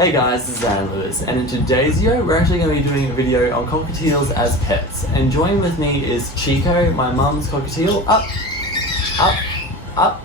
Hey guys, this is Aaron Lewis, and in today's video we're actually going to be doing a video on cockatiels as pets. And joining with me is Chico, my mum's cockatiel. Up.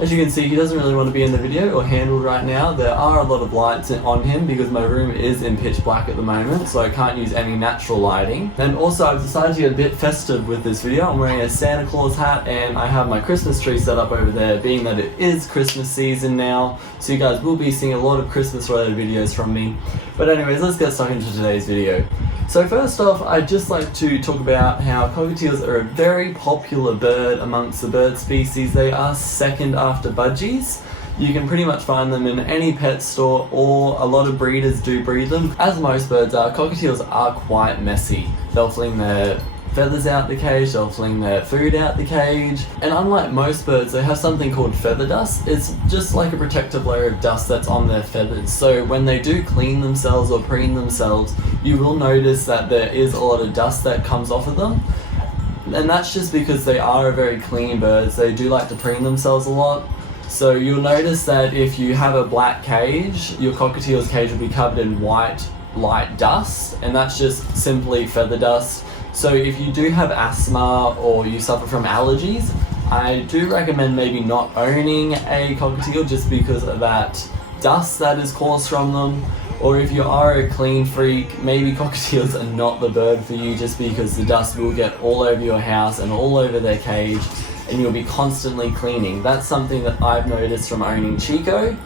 As you can see, he doesn't really want to be in the video or handled right now. There are a lot of lights on him because my room is in pitch black at the moment, so I can't use any natural lighting. And also I've decided to get a bit festive with this video. I'm wearing a Santa Claus hat and I have my Christmas tree set up over there, being that it is Christmas season now. So you guys will be seeing a lot of Christmas related videos from me. But anyways, let's get stuck into today's video. So first off, I'd just like to talk about how cockatiels are a very popular bird amongst the bird species. They are second after budgies. You can pretty much find them in any pet store, or a lot of breeders do breed them. As most birds are, cockatiels are quite messy. They'll fling their feathers out the cage, they'll fling their food out the cage, and unlike most birds, they have something called feather dust. It's just like a protective layer of dust that's on their feathers, so when they do clean themselves or preen themselves, you will notice that there is a lot of dust that comes off of them, and that's just because they are a very clean bird. They do like to preen themselves a lot. So you'll notice that if you have a black cage, your cockatiel's cage will be covered in white light dust, and that's just simply feather dust. So if you do have asthma or you suffer from allergies, I do recommend maybe not owning a cockatiel just because of that dust that is caused from them. Or if you are a clean freak, maybe cockatiels are not the bird for you just because the dust will get all over your house and all over their cage and you'll be constantly cleaning. That's something that I've noticed from owning Chico.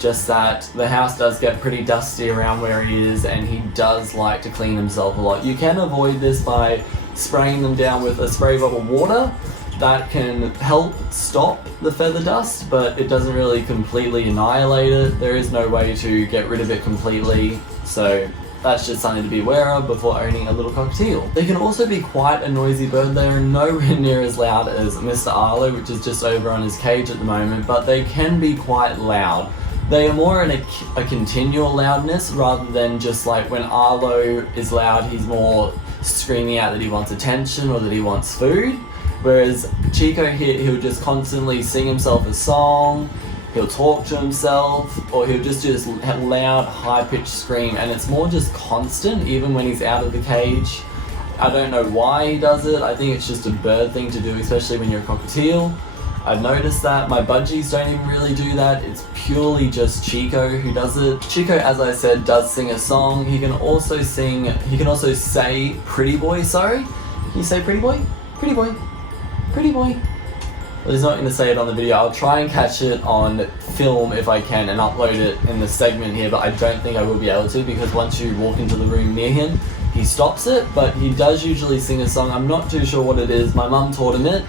Just that the house does get pretty dusty around where he is, and he does like to clean himself a lot. You can avoid this by spraying them down with a spray bottle of water. That can help stop the feather dust, but it doesn't really completely annihilate it. There is no way to get rid of it completely, so that's just something to be aware of before owning a little cockatiel. They can also be quite a noisy bird. They are nowhere near as loud as Mr. Arlo, which is just over on his cage at the moment, but they can be quite loud. They are more in a continual loudness rather than just like when Arlo is loud, he's more screaming out that he wants attention or that he wants food. Whereas Chico here, he'll just constantly sing himself a song, he'll talk to himself, or he'll just do this loud, high-pitched scream, and it's more just constant even when he's out of the cage. I don't know why he does it. I think it's just a bird thing to do, especially when you're a cockatiel. I've noticed that. My budgies don't even really do that. It's purely just Chico who does it. Chico, as I said, does sing a song. He can also say pretty boy, sorry. Can you say pretty boy? Pretty boy. Pretty boy. Well, he's not going to say it on the video. I'll try and catch it on film if I can and upload it in the segment here, but I don't think I will be able to because once you walk into the room near him, he stops it, but he does usually sing a song. I'm not too sure what it is. My mum taught him it.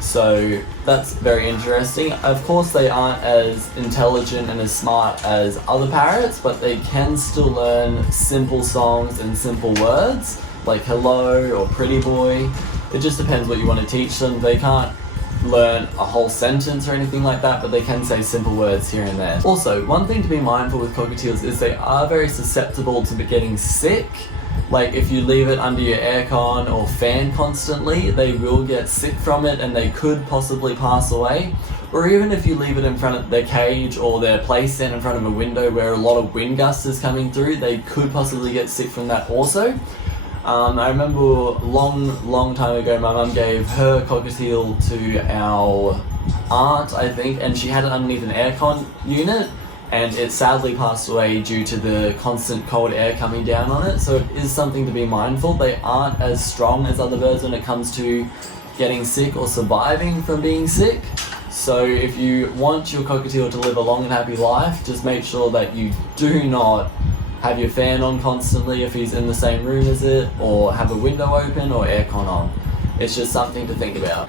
So that's very interesting. Of course they aren't as intelligent and as smart as other parrots, but they can still learn simple songs and simple words like hello or pretty boy. It just depends what you want to teach them. They can't learn a whole sentence or anything like that, but they can say simple words here and there. Also, one thing to be mindful with cockatiels is they are very susceptible to getting sick. Like if you leave it under your aircon or fan constantly, they will get sick from it and they could possibly pass away. Or even if you leave it in front of their cage or their play stand in front of a window where a lot of wind gusts is coming through, they could possibly get sick from that also. I remember long time ago my mum gave her cockatiel to our aunt, I think, and she had it underneath an aircon unit. And it sadly passed away due to the constant cold air coming down on it, so it is something to be mindful. They aren't as strong as other birds when it comes to getting sick or surviving from being sick. So if you want your cockatiel to live a long and happy life, just make sure that you do not have your fan on constantly if he's in the same room as it, or have a window open or aircon on. It's just something to think about.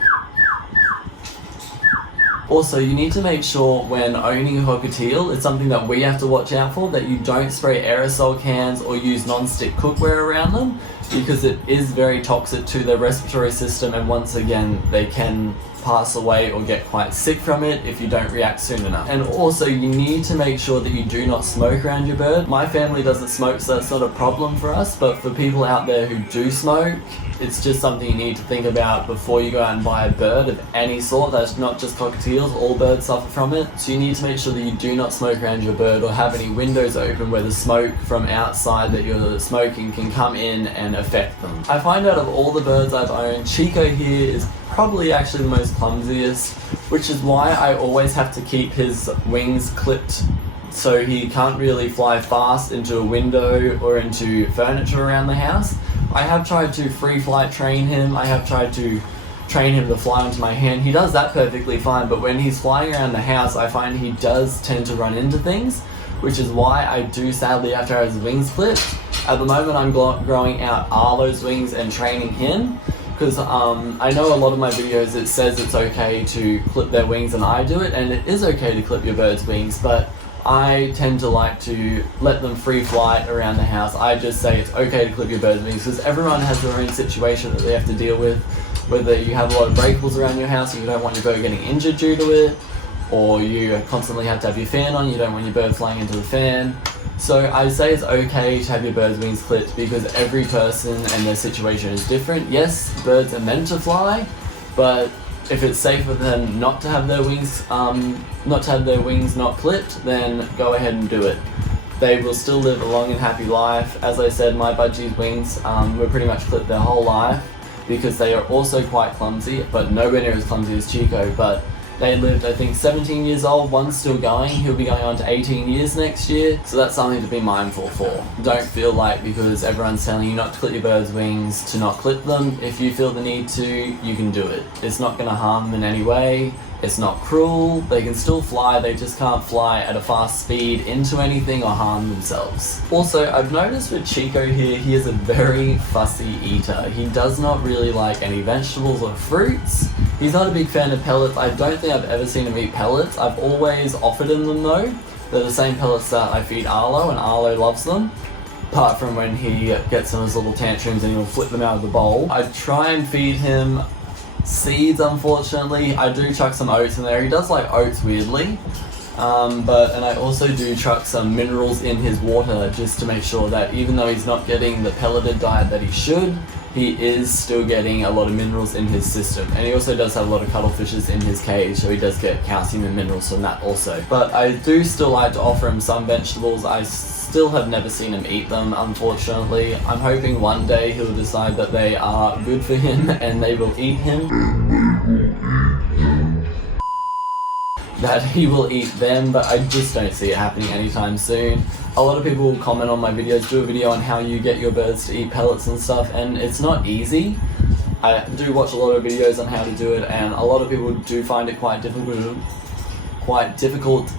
Also, you need to make sure when owning a cockatiel, it's something that we have to watch out for, that you don't spray aerosol cans or use non-stick cookware around them, because it is very toxic to their respiratory system, and once again, they can pass away or get quite sick from it if you don't react soon enough. And also, you need to make sure that you do not smoke around your bird. My family doesn't smoke, so that's not a problem for us, but for people out there who do smoke, it's just something you need to think about before you go out and buy a bird of any sort. That's not just cockatiels, all birds suffer from it. So you need to make sure that you do not smoke around your bird or have any windows open where the smoke from outside that you're smoking can come in and affect them. I find out of all the birds I've owned, Chico here is probably actually the most clumsiest, which is why I always have to keep his wings clipped so he can't really fly fast into a window or into furniture around the house. I have tried to free flight train him. I have tried to train him to fly onto my hand. He does that perfectly fine, but when he's flying around the house, I find he does tend to run into things, which is why I do sadly have to have his wings clipped. At the moment, I'm growing out Arlo's wings and training him, because I know a lot of my videos it says it's okay to clip their wings, and I do it, and it is okay to clip your bird's wings, but I tend to like to let them free flight around the house. I just say it's okay to clip your bird's wings because everyone has their own situation that they have to deal with. Whether you have a lot of breakables around your house and you don't want your bird getting injured due to it, or you constantly have to have your fan on, you don't want your bird flying into the fan. So I say it's okay to have your bird's wings clipped because every person and their situation is different. Yes, birds are meant to fly, but if it's safe for them not to have their wings not clipped, then go ahead and do it. They will still live a long and happy life. As I said, my budgie's wings were pretty much clipped their whole life because they are also quite clumsy, but nowhere near as clumsy as Chico. But they lived, I think, 17 years old. One's still going. He'll be going on to 18 years next year. So that's something to be mindful for. Don't feel like because everyone's telling you not to clip your bird's wings to not clip them. If you feel the need to, you can do it. It's not going to harm them in any way. It's not cruel. They can still fly. They just can't fly at a fast speed into anything or harm themselves. Also, I've noticed with Chico here, he is a very fussy eater. He does not really like any vegetables or fruits. He's not a big fan of pellets. I don't think I've ever seen him eat pellets. I've always offered him them though. They're the same pellets that I feed Arlo, and Arlo loves them. Apart from when he gets in his little tantrums and he'll flip them out of the bowl. I try and feed him seeds, unfortunately. I do chuck some oats in there. He does like oats weirdly. And I also do chuck some minerals in his water just to make sure that even though he's not getting the pelleted diet that he should, he is still getting a lot of minerals in his system. And he also does have a lot of cuttlefishes in his cage, so he does get calcium and minerals from that also. But I do still like to offer him some vegetables. I still have never seen him eat them, unfortunately. I'm hoping one day he'll decide that they are good for him and they will eat him. That he will eat them, but I just don't see it happening anytime soon. A lot of people will comment on my videos, do a video on how you get your birds to eat pellets and stuff, and it's not easy. I do watch a lot of videos on how to do it, and a lot of people do find it quite difficult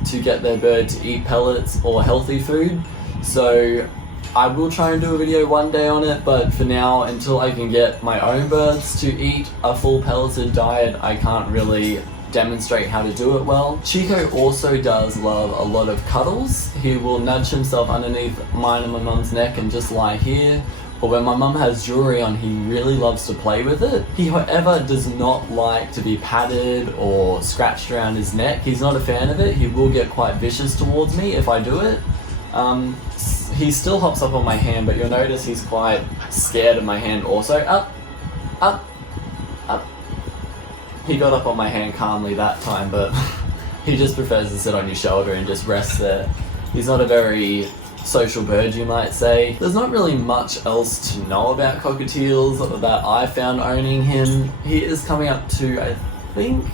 to get their bird to eat pellets or healthy food. So I will try and do a video one day on it, but for now, until I can get my own birds to eat a full pelleted diet, I can't really demonstrate how to do it well. Chico also does love a lot of cuddles. He will nudge himself underneath mine and my mum's neck and just lie here. Or when my mum has jewelry on, he really loves to play with it. He, however, does not like to be patted or scratched around his neck. He's not a fan of it. He will get quite vicious towards me if I do it. He still hops up on my hand, but you'll notice he's quite scared of my hand also. Up, up, up. He got up on my hand calmly that time, but he just prefers to sit on your shoulder and just rest there. He's not a very social bird, you might say. There's not really much else to know about Cockatiels that I found owning him. He is coming up to, I think,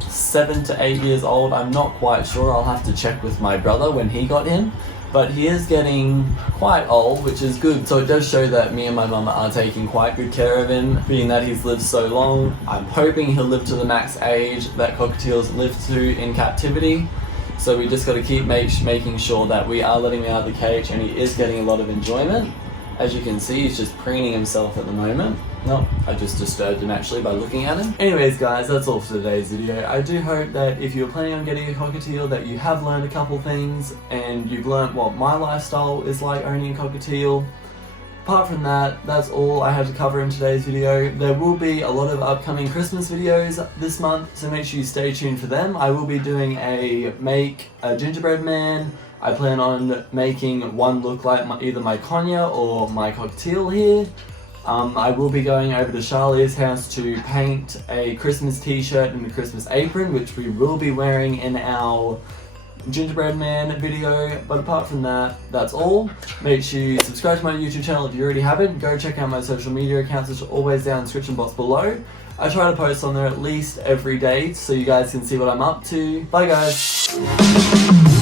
7 to 8 years old. I'm not quite sure. I'll have to check with my brother when he got him. But he is getting quite old, which is good. So it does show that me and my mum are taking quite good care of him, being that he's lived so long. I'm hoping he'll live to the max age that cockatiels live to in captivity. So we just got to keep making sure that we are letting him out of the cage, and he is getting a lot of enjoyment. As you can see, he's just preening himself at the moment. Nope, I just disturbed him actually by looking at him. Anyways guys, that's all for today's video. I do hope that if you're planning on getting a cockatiel that you have learned a couple things and you've learned what my lifestyle is like owning a cockatiel. apart from that, that's all I had to cover in today's video. There will be a lot of upcoming Christmas videos this month, so make sure you stay tuned for them. I will be doing make a gingerbread man. I plan on making one look like either my Conya or my Cockatiel here. I will be going over to Charlie's house to paint a Christmas t-shirt and a Christmas apron, which we will be wearing in our gingerbread man video. But apart from that, that's all. Make sure you subscribe to my YouTube channel if you already haven't. Go check out my social media accounts, which are always down in the description box below. I try to post on there at least every day so you guys can see what I'm up to. Bye guys!